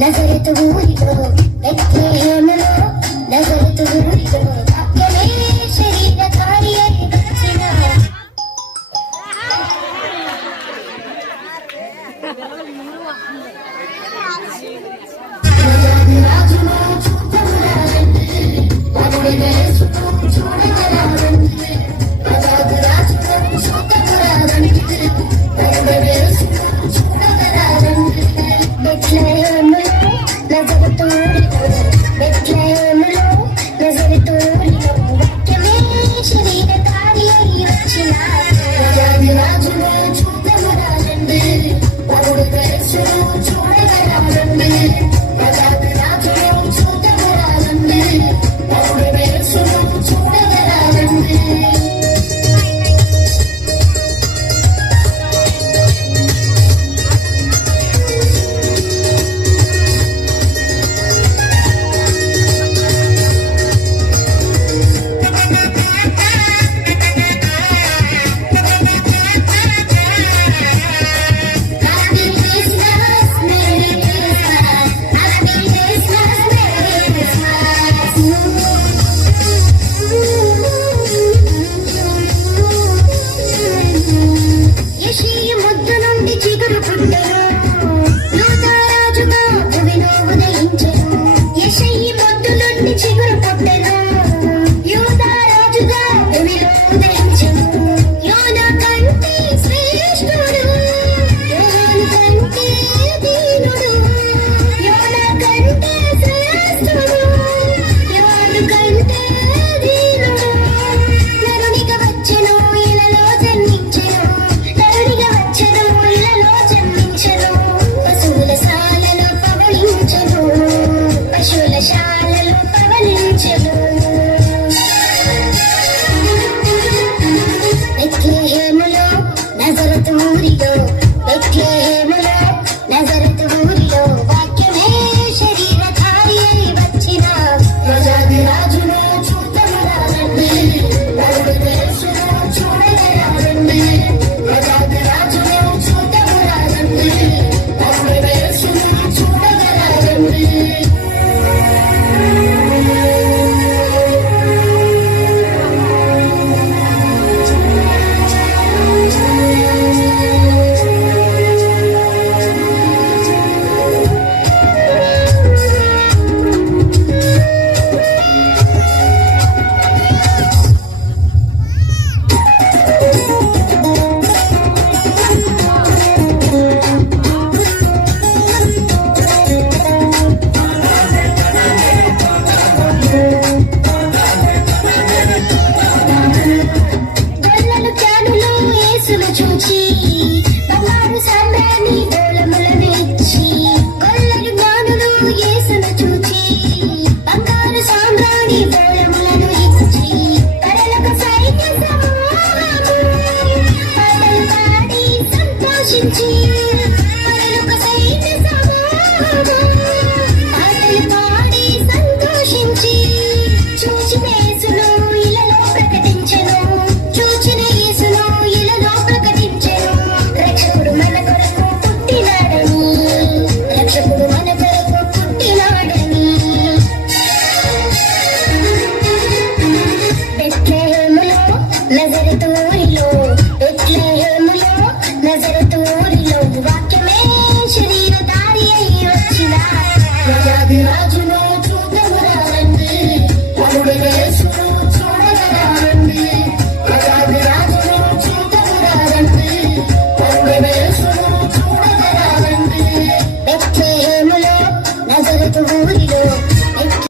నజరతు ఊరిలో బెత్లెహేములో నజరతు ఊరిలో వాక్యమే శరీరధారి అయి వచ్చిన రాజును చూడగరారండి పరుడిని చూడగరారండి రాజును చూడగరారండి పరుడిని చూడగరారండి బెత్లెహేములో నజరతు ఊరిలో బెత్లెహేములో నజరతు ఊరిలో వాక్యమే శరీరధారి అయి వచ్చిన రాజును చూడగరారండి పరుడిని చూడగరారండి బెత్లెహేములో నజరతు ఊరిలో బెత్లెహేములో నజరతు ఊరిలో వాక్యమే శరీరధారి అయి వచ్చిన రాజును చూడగరారండి పరుడిని చూడగరారండి రాజును చూడగరారండి పరుడిని చూడగరారండి చూచి బంగారు సాంబ్రాణి బోళములను ఇచ్చి గొల్లలు జ్ఞానులు యేసును చూచి బంగారు సాంబ్రాణి బోళములను ఇచ్చి పరలోక సైన్య సమూహము పాటలు పాడి సంతోషించి పరలోక సైన్య సమూహము పాటలు పాడి సంతోషించి చూచిన యేసును ఇలలో ప్రకటించెను చూచిన యేసును నజరతు